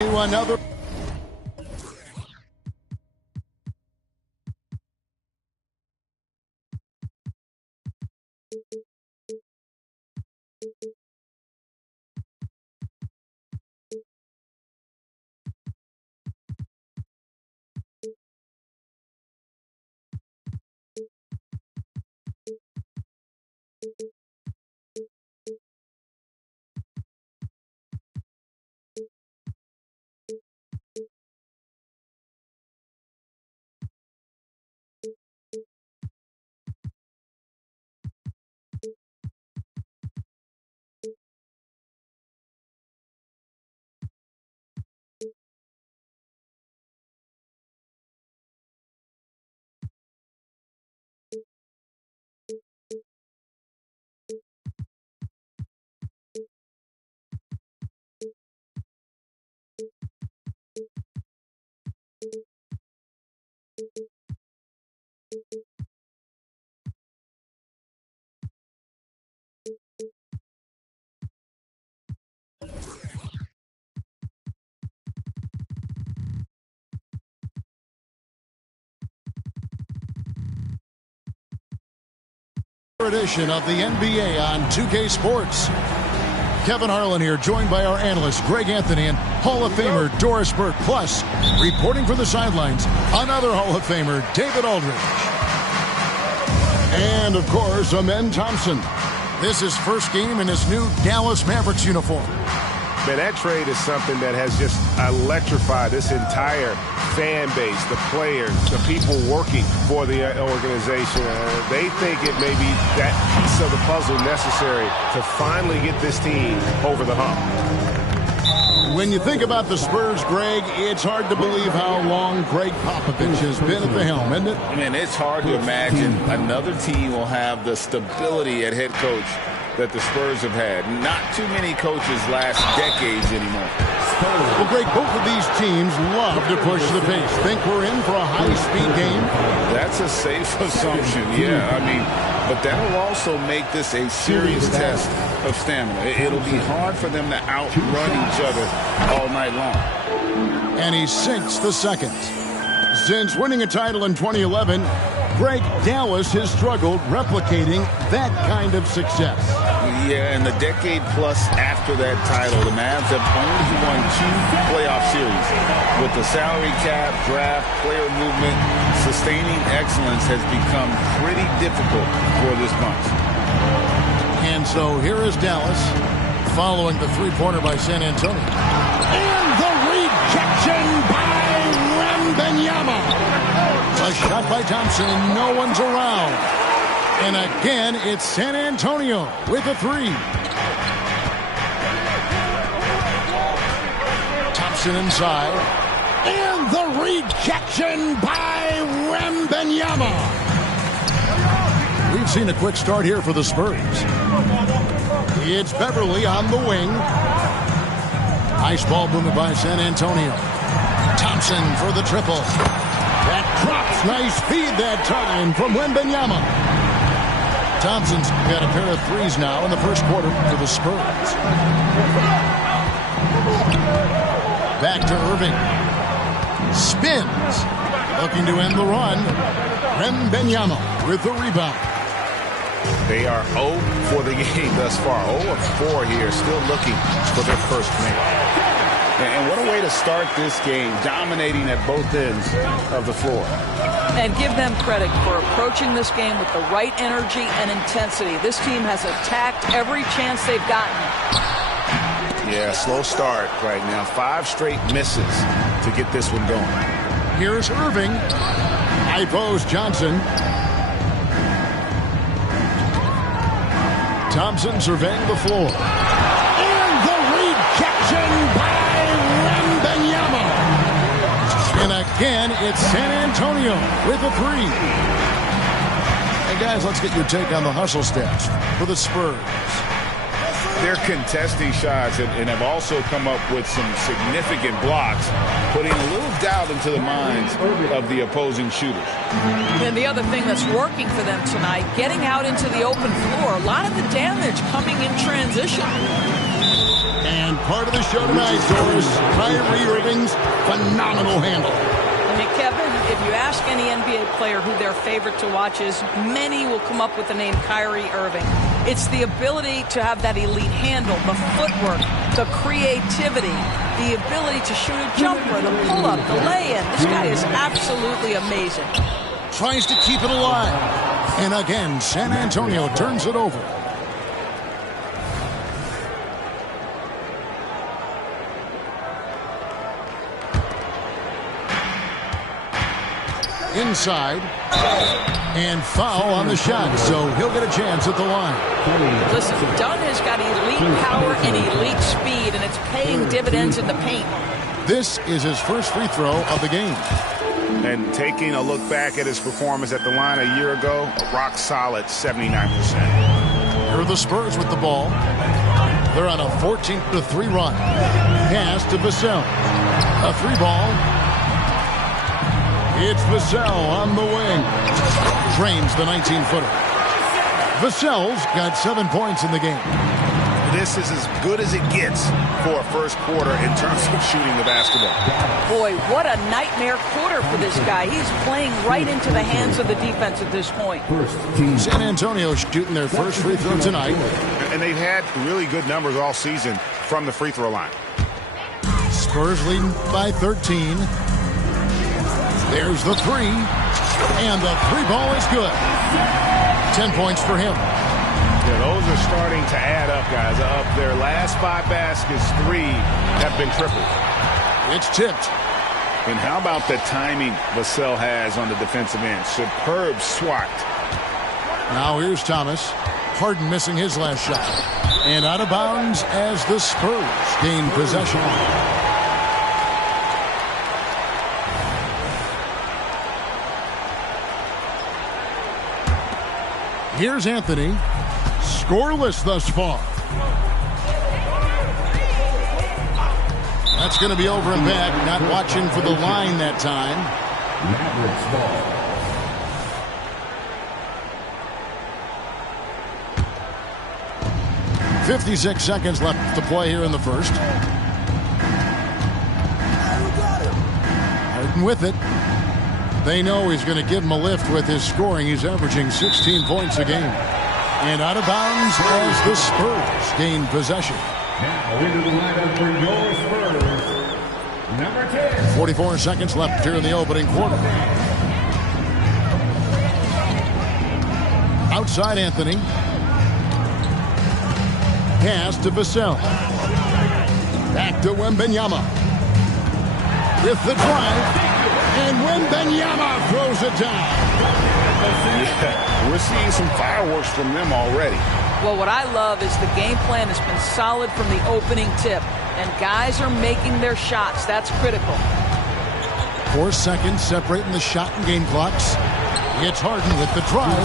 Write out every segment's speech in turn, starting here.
Another. Edition of the NBA on 2K Sports. Kevin Harlan here, joined by our analyst Greg Anthony and Hall of Famer Doris Burke. Plus, reporting from the sidelines, another Hall of Famer, David Aldridge. And, of course, Amen Thompson. This is first game in his new Dallas Mavericks uniform. Man, that trade is something that has just electrified this entire fan base, the players, the people working for the organization. They think it may be that piece of the puzzle necessary to finally get this team over the hump. When you think about the Spurs, Greg, it's hard to believe how long Greg Popovich has been at the helm, isn't it? I mean, it's hard to imagine another team will have the stability at head coach that the Spurs have had. Not too many coaches last decades anymore. Well, Greg, both of these teams love to push the pace. Think we're in for a high-speed game? That's a safe assumption, yeah. I mean, but that'll also make this a serious test of stamina. It'll be hard for them to outrun each other all night long. And he sinks the second. Since winning a title in 2011, Greg, Dallas has struggled replicating that kind of success. Yeah, and the decade plus after that title, the Mavs have only won 2 playoff series. With the salary cap, draft, player movement, sustaining excellence has become pretty difficult for this bunch. And so here is Dallas, following the three-pointer by San Antonio. And the rejection by Wembanyama. A shot by Thompson, and no one's around. And again, it's San Antonio with a three. Thompson inside. And the rejection by Wembanyama. We've seen a quick start here for the Spurs. It's Beverly on the wing. Ice ball movement by San Antonio. Thompson for the triple. That drops. Nice feed that time from Wembanyama. Thompson's got a pair of threes now in the first quarter for the Spurs. Back to Irving. Spins. Looking to end the run. Wembanyama with the rebound. They are 0 for the game thus far. 0 of 4 here, still looking for their first win. And what a way to start this game, dominating at both ends of the floor. And give them credit for approaching this game with the right energy and intensity. This team has attacked every chance they've gotten. Yeah, slow start right now. 5 straight misses to get this one going. Here's Irving. High post Johnson. Thompson surveying the floor. And the rejection by Wembanyama. And again, it's San Antonio with a three. Hey, guys, let's get your take on the hustle stats for the Spurs. They're contesting shots and have also come up with some significant blocks, putting a little doubt into the minds of the opposing shooters. And the other thing that's working for them tonight, getting out into the open floor. A lot of the damage coming in transition. And part of the show tonight, Doris, Kyrie Irving's phenomenal handle. I mean, Kevin, if you ask any NBA player who their favorite to watch is, many will come up with the name Kyrie Irving. It's the ability to have that elite handle, the footwork, the creativity, the ability to shoot a jumper, the pull-up, the lay-in. This guy is absolutely amazing. Tries to keep it alive. And again, San Antonio turns it over. Inside. And foul on the shot, so he'll get a chance at the line. Listen, Dunn has got elite power and elite speed, and it's paying dividends in the paint. This is his first free throw of the game. And taking a look back at his performance at the line a year ago, rock solid 79%. Here are the Spurs with the ball. They're on a 14-3 run. Pass to Vassell. A three ball. It's Vassell on the wing. Drains the 19-footer. Vassell's got 7 points in the game. This is as good as it gets for a first quarter in terms of shooting the basketball. Boy, what a nightmare quarter for this guy. He's playing right into the hands of the defense at this point. San Antonio shooting their first free throw tonight. And they've had really good numbers all season from the free throw line. Spurs leading by 13. There's the three. And the three ball is good. 10 points for him. Yeah, those are starting to add up, guys. Up their last 5 baskets, 3 have been triples. It's tipped. And how about the timing Vassell has on the defensive end? Superb swat. Now here's Thomas. Harden missing his last shot. And out of bounds as the Spurs gain possession. Here's Anthony. Scoreless thus far. That's going to be over and back. Not watching for the line that time. 56 seconds left to play here in the first. Harden with it. They know he's going to give him a lift with his scoring. He's averaging 16 points a game. And out of bounds as the Spurs gain possession. Now into the lineup for your Spurs, number 10. 44 seconds left here in the opening quarter. Outside Anthony. Pass to Vassell. Back to Wembanyama. With the drive. And Wembanyama throws it down. Yeah, we're seeing some fireworks from them already. Well, what I love is the game plan has been solid from the opening tip. And guys are making their shots. That's critical. 4 seconds separating the shot and game clocks. It's Harden with the drive.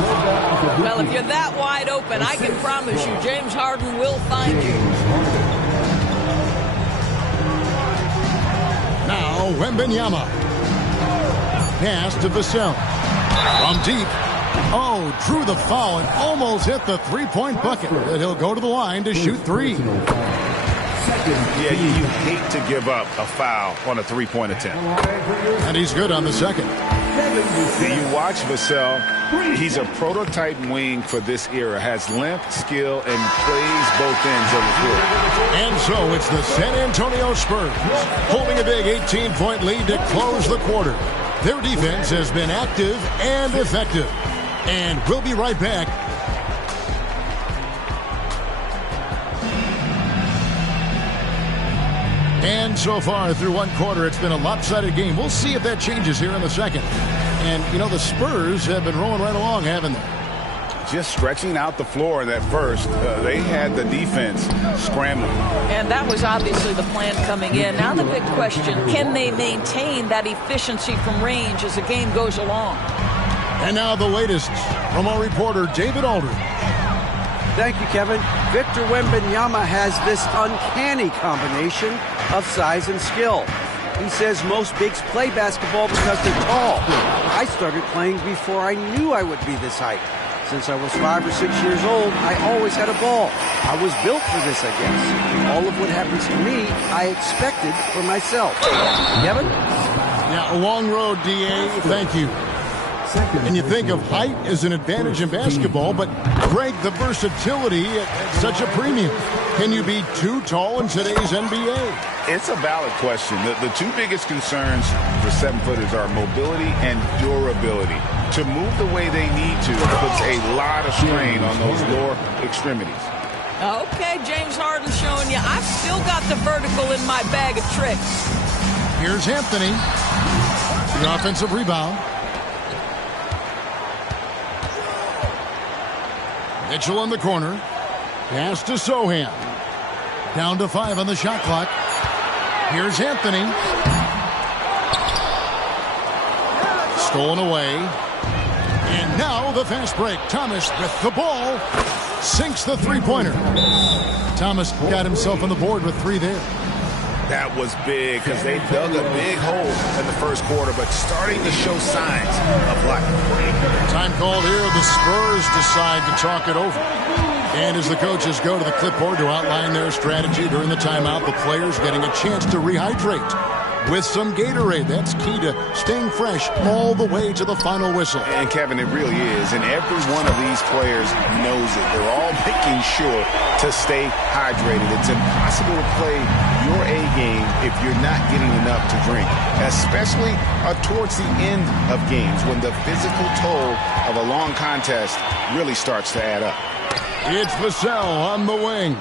Well, if you're that wide open, I can promise you James Harden will find you. Now Wembanyama. Pass to Vassell. From deep. Oh, drew the foul and almost hit the three-point bucket. But he'll go to the line to shoot 3. Yeah, you hate to give up a foul on a three-point attempt. And he's good on the second. You watch Vassell. He's a prototype wing for this era. Has length, skill, and plays both ends of the floor. And so it's the San Antonio Spurs holding a big 18-point lead to close the quarter. Their defense has been active and effective. And we'll be right back. And so far through one quarter, it's been a lopsided game. We'll see if that changes here in the second. And, you know, the Spurs have been rolling right along, haven't they? Just stretching out the floor in that first. They had the defense scrambling. And that was obviously the plan coming in. Now the big question, can they maintain that efficiency from range as the game goes along? And now the latest from our reporter, David Aldridge. Thank you, Kevin. Victor Wembanyama has this uncanny combination of size and skill. He says most bigs play basketball because they're tall. I started playing before I knew I would be this height. Since I was 5 or 6 years old, I always had a ball. I was built for this, I guess. All of what happens to me, I expected for myself. Kevin? Yeah, a long road, D.A. Thank you. And you think of height as an advantage in basketball, but, Greg, the versatility at such a premium. Can you be too tall in today's NBA? It's a valid question. The two biggest concerns for 7-footers are mobility and durability. To move the way they need to puts a lot of strain on those lower extremities. Okay, James Harden showing you I've still got the vertical in my bag of tricks. Here's Anthony. The offensive rebound. Mitchell in the corner. Pass to Sohan. Down to 5 on the shot clock. Here's Anthony. Stolen away. And now the fast break. Thomas with the ball. Sinks the three-pointer. Thomas got himself on the board with 3 there. That was big because they dug a big hole in the first quarter, but starting to show signs of life. Time called here. The Spurs decide to talk it over. And as the coaches go to the clipboard to outline their strategy during the timeout, the players getting a chance to rehydrate with some Gatorade. That's key to staying fresh all the way to the final whistle. And, Kevin, it really is. And every one of these players knows it. They're all making sure to stay hydrated. It's impossible to play your A game if you're not getting enough to drink, especially towards the end of games when the physical toll of a long contest really starts to add up. It's Vassell on the wing.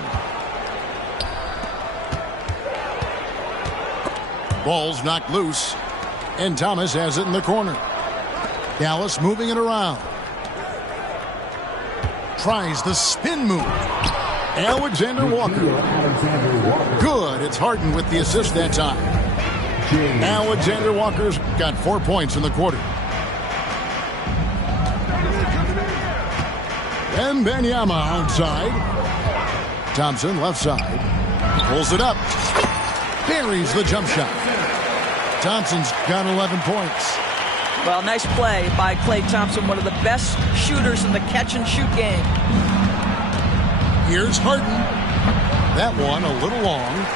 Ball's knocked loose, and Thomas has it in the corner. Dallas moving it around. Tries the spin move. Alexander Walker. Good. It's Harden with the assist that time. Alexander Walker's got 4 points in the quarter. And Wembanyama outside. Thompson left side. Pulls it up. Buries the jump shot. Thompson's got 11 points. Well, nice play by Klay Thompson, one of the best shooters in the catch-and-shoot game. Here's Harden. That one a little long.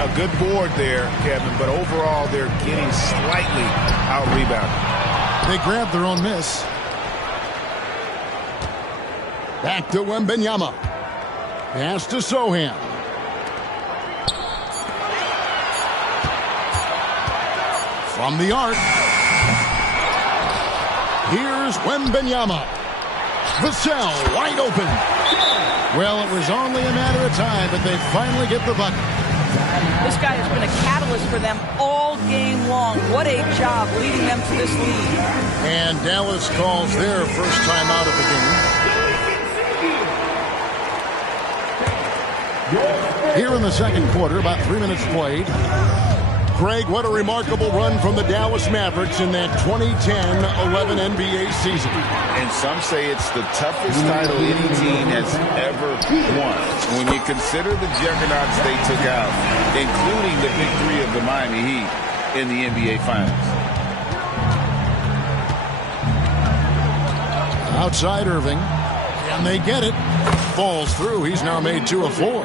A good board there, Kevin, but overall they're getting slightly out-rebounded. They grab their own miss. Back to Wembanyama. Pass to Sohan. From the arc. Here's Wembanyama. Vassell wide open. Well, it was only a matter of time, but they finally get the bucket. This guy has been a catalyst for them all game long. What a job leading them to this lead. And Dallas calls their first time out of the game. Here in the second quarter, about 3 minutes played. Greg, what a remarkable run from the Dallas Mavericks in that 2010-11 NBA season. And some say it's the toughest title any team has ever won. When you consider the juggernauts they took out, including the victory of the Miami Heat in the NBA Finals. Outside Irving, and they get it. Falls through. He's now made 2 of 4.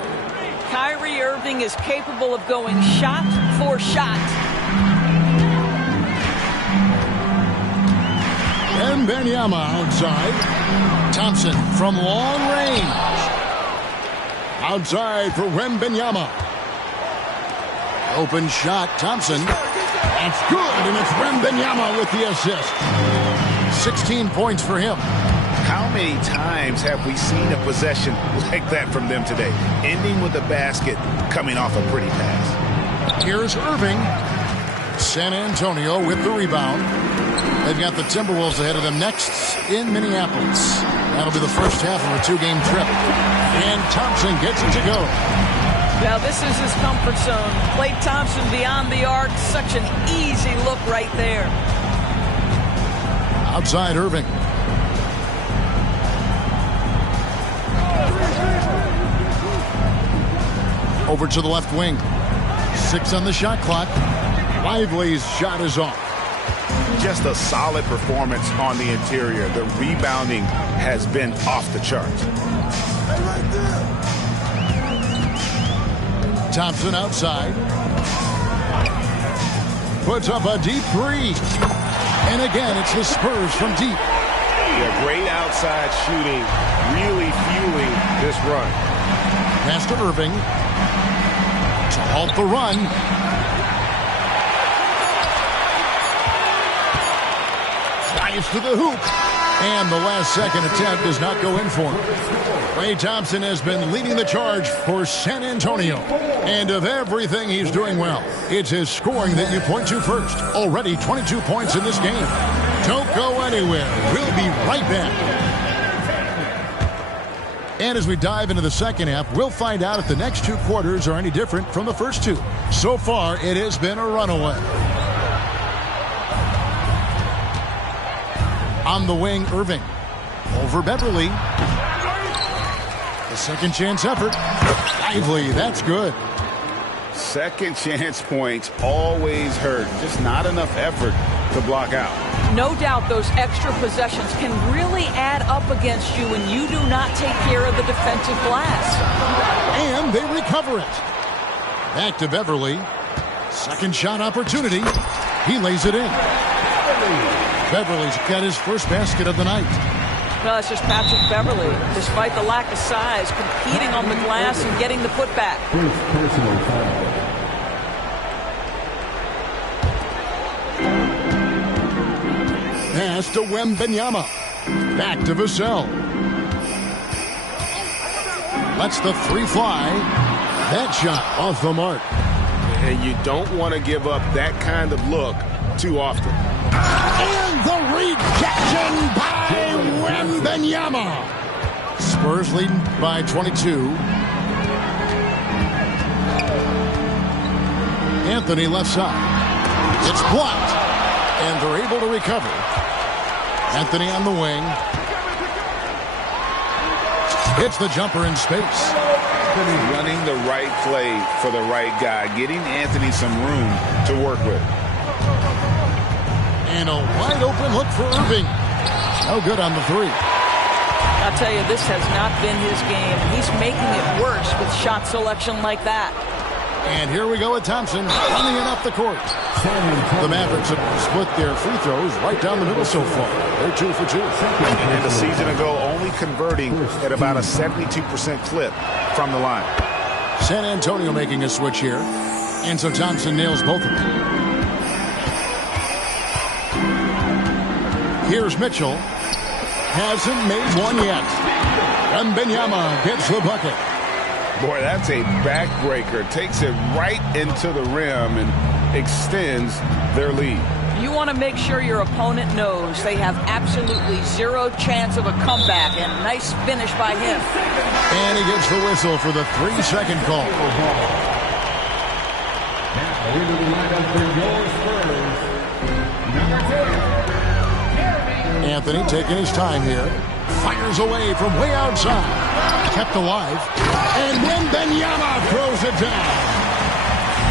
Kyrie Irving is capable of going shot for shot. And Wembanyama outside. Thompson from long range. Outside for Wembanyama. Open shot. Thompson. That's good, and it's Wembanyama with the assist. 16 points for him. How many times have we seen a possession like that from them today? Ending with a basket, coming off a pretty pass. Here's Irving. San Antonio with the rebound. They've got the Timberwolves ahead of them next in Minneapolis. That'll be the first half of a 2-game trip. And Thompson gets it to go. Now this is his comfort zone. Klay Thompson beyond the arc. Such an easy look right there. Outside Irving. Over to the left wing. 6 on the shot clock. Lively's shot is off. just a solid performance on the interior. The rebounding has been off the charts. Thompson outside. Puts up a deep three. And again, it's the Spurs from deep. Yeah, great outside shooting, really fueling this run. Pass to Irving. To halt the run. Dives to the hoop. And the last second attempt does not go in for him. Klay Thompson has been leading the charge for San Antonio. And of everything he's doing well, it's his scoring that you point to first. Already 22 points in this game. Don't go anywhere. We'll be right back. And as we dive into the second half, we'll find out if the next two quarters are any different from the first two. So far, it has been a runaway. On the wing, Irving. Over Beverly. The second chance effort. Lively, that's good. Second chance points always hurt. Just not enough effort to block out. No doubt those extra possessions can really add up against you when you do not take care of the defensive glass. And they recover it. Back to Beverly. Second shot opportunity. He lays it in. Beverly's got his first basket of the night. Well, it's just Patrick Beverly, despite the lack of size, competing on the glass and getting the putback. First personal foul. Pass to Wembanyama. Back to Vassell. Lets the three fly. That shot off the mark. And you don't want to give up that kind of look too often. And the rejection by Wembanyama. Spurs leading by 22. Anthony left side. It's blocked. And they're able to recover. Anthony on the wing. Hits the jumper in space. Running the right play for the right guy. Getting Anthony some room to work with. And a wide open look for Irving. No good on the three. I'll tell you, this has not been his game. He's making it worse with shot selection like that. And here we go with Thompson running it up the court. The Mavericks have split their free throws right down the middle so far. They're 2 for 2. And a season ago, only converting at about a 72% clip from the line. San Antonio making a switch here. And so Thompson nails both of them. Here's Mitchell. Hasn't made one yet. Wembanyama gets the bucket. Boy, that's a backbreaker. Takes it right into the rim and extends their lead. You want to make sure your opponent knows they have absolutely zero chance of a comeback. And nice finish by him. And he gets the whistle for the 3-second call. Now into the lineup for your Spurs, number 10. Anthony taking his time here. Fires away from way outside. Kept alive. And Wembanyama throws it down.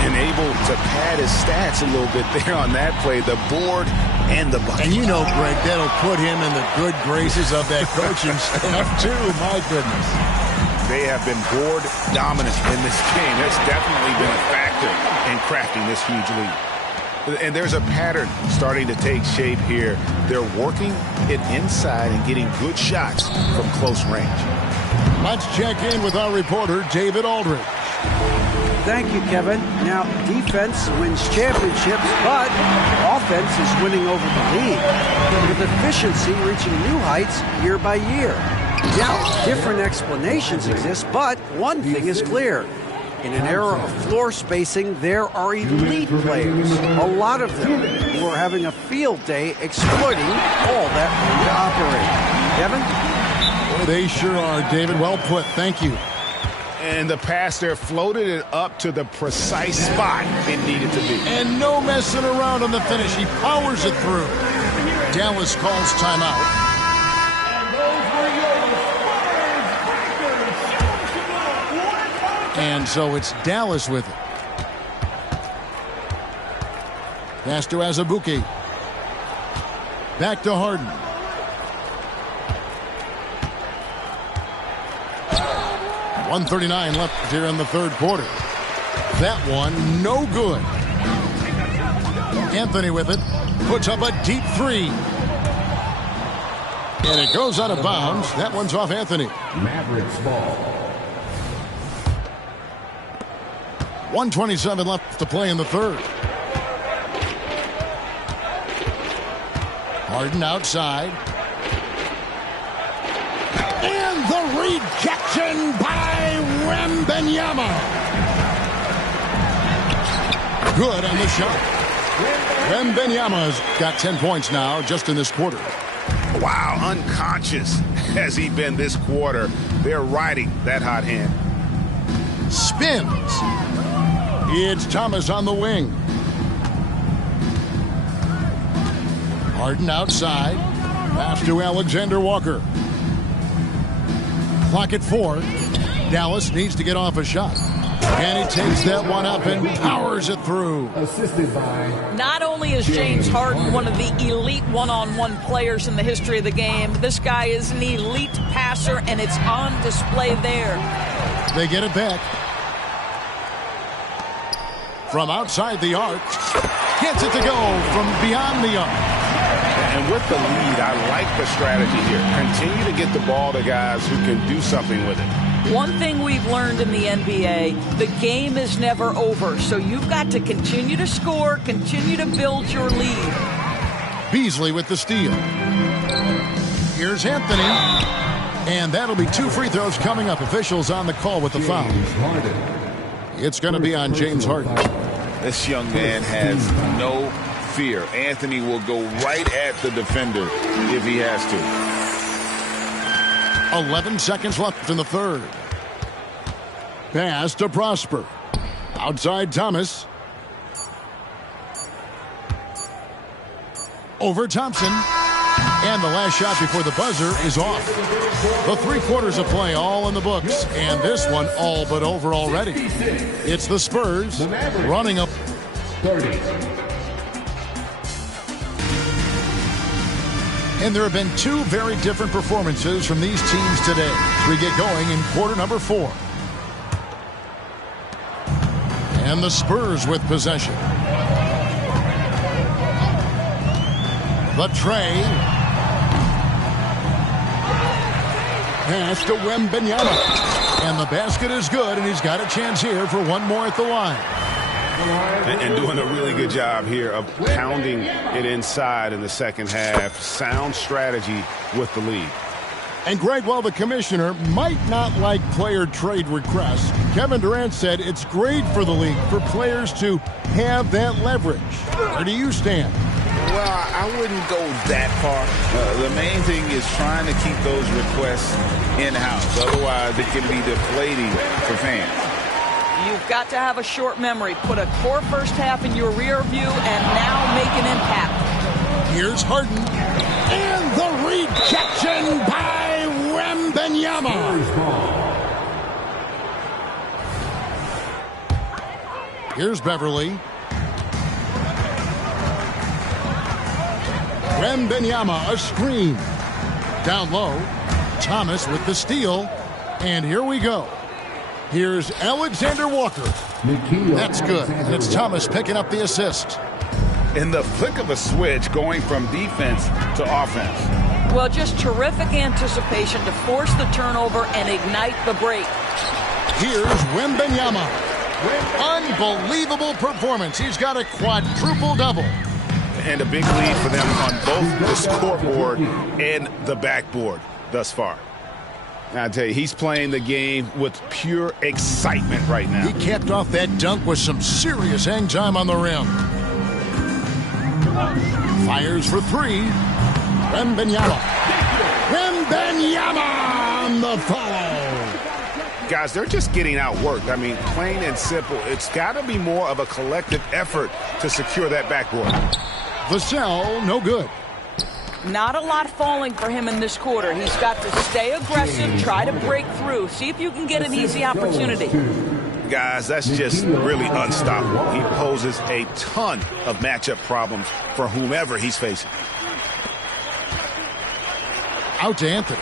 And able to pad his stats a little bit there on that play. The board and the bucket. And you know, Greg, that'll put him in the good graces of that coaching staff, too. My goodness. They have been board dominant in this game. That's definitely been a factor in crafting this huge lead. And there's a pattern starting to take shape here. They're working it inside and getting good shots from close range. Let's check in with our reporter, David Aldridge. Thank you, Kevin. Now, defense wins championships, but offense is winning over the league, with efficiency reaching new heights year by year. Now, different explanations exist, but one thing is clear. In an era of floor spacing, there are elite players, a lot of them, who are having a field day exploiting all that room to operate. Kevin? Well, they sure are, David. Well put. Thank you. And the pass there floated it up to the precise spot it needed to be. And no messing around on the finish. He powers it through. Dallas calls timeout. And so it's Dallas with it. Pass to Azubuike. Back to Harden. .139 left here in the third quarter. That one, no good. Anthony with it. Puts up a deep three. And it goes out of bounds. That one's off Anthony. Mavericks ball. 1:27 left to play in the third. Harden outside. And the rejection by Wembanyama. Good on the shot. Wembanyama's got 10 points now just in this quarter. Wow, unconscious has he been this quarter. They're riding that hot hand. Spins. It's Thomas on the wing. Harden outside. Pass to Alexander Walker. Clock at 4. Dallas needs to get off a shot. And he takes that one up and powers it through. Assisted by... Not only is James Harden one of the elite one-on-one players in the history of the game, this guy is an elite passer, and it's on display there. They get it back. From outside the arc. Gets it to go from beyond the arc. And with the lead, I like the strategy here. Continue to get the ball to guys who can do something with it. One thing we've learned in the NBA, the game is never over. So you've got to continue to score, continue to build your lead. Beasley with the steal. Here's Anthony. And that'll be 2 free throws coming up. Officials on the call with the foul. It's going to be on James Harden. This young man has no fear. Anthony will go right at the defender if he has to. 11 seconds left in the third. Pass to Prosper. Outside Thomas. Over Thompson. And the last shot before the buzzer is off. The 3 quarters of play all in the books. And this one all but over already. It's the Spurs running up 30. And there have been 2 very different performances from these teams today. We get going in quarter number 4. And the Spurs with possession. The tray. Pass to Wembanyama. And the basket is good, and he's got a chance here for one more at the line. And doing a really good job here of pounding it inside in the second half. Sound strategy with the lead. And Greg, while the commissioner might not like player trade requests, Kevin Durant said it's great for the league for players to have that leverage. Where do you stand? Well, I wouldn't go that far. The main thing is trying to keep those requests in-house. Otherwise, it can be deflating for fans. You've got to have a short memory. Put a core first half in your rear view and now make an impact. Here's Harden. And the rejection by Wembanyama. Here's Beverly. Wembanyama, a screen. Down low. Thomas with the steal. And here we go. Here's Alexander Walker. That's good. And it's Thomas picking up the assist. In the flick of a switch, going from defense to offense. Well, just terrific anticipation to force the turnover and ignite the break. Here's Wembanyama. Unbelievable performance. He's got a quadruple double. And a big lead for them on both the scoreboard and the backboard thus far. I tell you, he's playing the game with pure excitement right now. He capped off that dunk with some serious hang time on the rim. Fires for 3. Wembanyama. Wembanyama on the follow. Guys, they're just getting outworked. I mean, plain and simple. It's got to be more of a collective effort to secure that backboard. Vassell, no good. Not a lot falling for him in this quarter. He's got to stay aggressive, try to break through, see if you can get an easy opportunity. Guys, that's just really unstoppable. He poses a ton of matchup problems for whomever he's facing. Out to Anthony.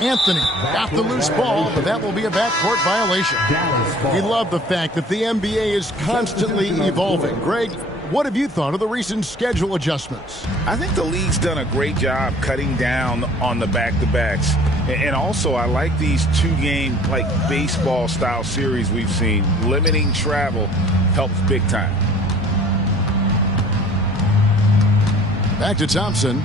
Anthony got the loose ball, but that will be a backcourt violation. We love the fact that the NBA is constantly evolving. Greg, what have you thought of the recent schedule adjustments? I think the league's done a great job cutting down on the back-to-backs. And also, I like these two-game, like baseball-style series we've seen. Limiting travel helps big time. Back to Thompson.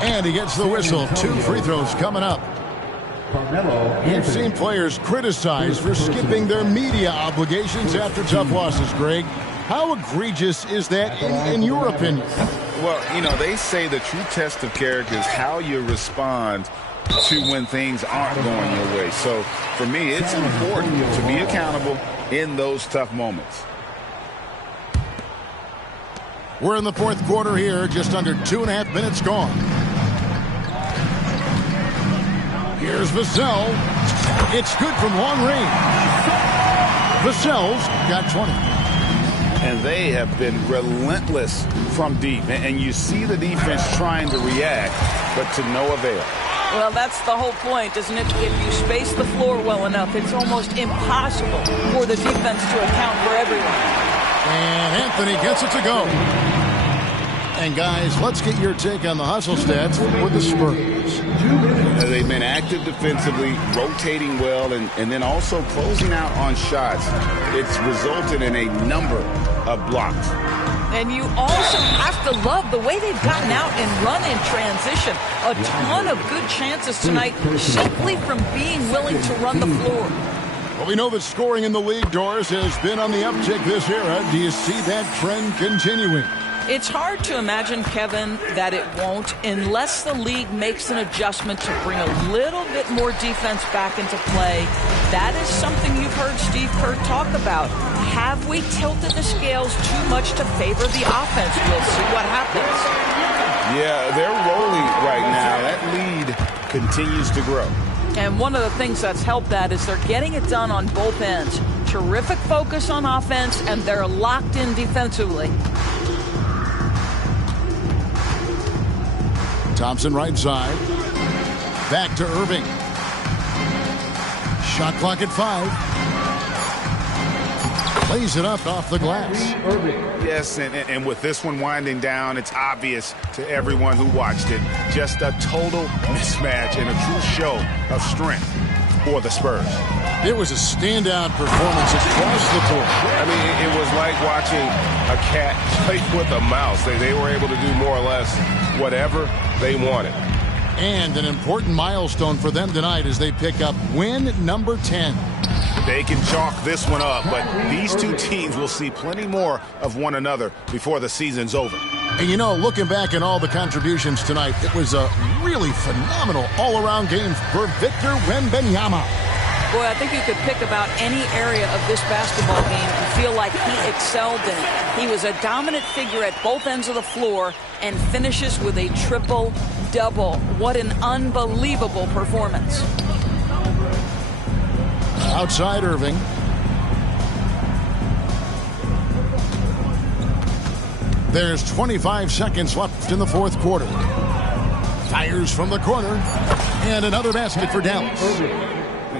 And he gets the whistle. 2 free throws coming up. We've seen players criticized for skipping their media obligations after tough losses, Greg. How egregious is that in your opinion? Well, you know, they say the true test of character is how you respond to when things aren't going your way. So, for me, it's important to be accountable in those tough moments. We're in the fourth quarter here, just under 2.5 minutes gone. Here's Vassell. It's good from long range. Vassell's got 20. And they have been relentless from deep. And you see the defense trying to react, but to no avail. Well, that's the whole point, isn't it? If you space the floor well enough, it's almost impossible for the defense to account for everyone. And Anthony gets it to go. And guys, let's get your take on the hustle stats with the Spurs. They've been active defensively, rotating well, and then also closing out on shots. It's resulted in a number of blocks. And you also have to love the way they've gotten out and run in transition. A ton of good chances tonight simply from being willing to run the floor. Well, we know that scoring in the league, Doris, has been on the uptick this era. Do you see that trend continuing? It's hard to imagine, Kevin, that it won't unless the league makes an adjustment to bring a little bit more defense back into play. That is something you've heard Steve Kerr talk about. Have we tilted the scales too much to favor the offense? We'll see what happens. Yeah, they're rolling right now. That lead continues to grow. And one of the things that's helped that is they're getting it done on both ends. Terrific focus on offense, and they're locked in defensively. Thompson right side. Back to Irving. Shot clock at 5. Plays it up off the glass. Yes, and with this one winding down, it's obvious to everyone who watched it. Just a total mismatch and a true show of strength for the Spurs. It was a standout performance across the board. I mean, it was like watching a cat play with a mouse. They were able to do more or less whatever they wanted. And an important milestone for them tonight as they pick up win number 10. They can chalk this one up, but these two teams will see plenty more of one another before the season's over. And you know, looking back at all the contributions tonight, it was a really phenomenal all-around game for Victor Wembanyama. Boy, I think you could pick about any area of this basketball game and feel like he excelled in it. He was a dominant figure at both ends of the floor and finishes with a triple-double. What an unbelievable performance. Outside Irving. There's 25 seconds left in the fourth quarter. Fires from the corner. And another basket for Dallas.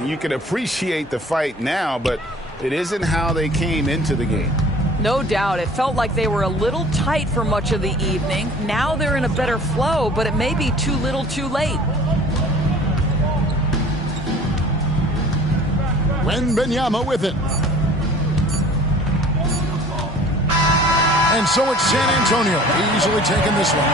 You can appreciate the fight now, but it isn't how they came into the game. No doubt. It felt like they were a little tight for much of the evening. Now they're in a better flow, but it may be too little too late. Wembanyama with it. And so it's San Antonio easily taking this one.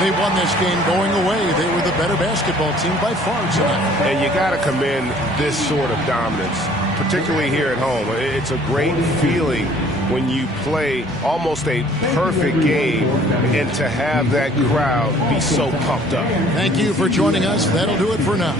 They won this game going away. They were the better basketball team by far tonight. And you got to commend this sort of dominance, particularly here at home. It's a great feeling when you play almost a perfect game and to have that crowd be so pumped up. Thank you for joining us. That'll do it for now.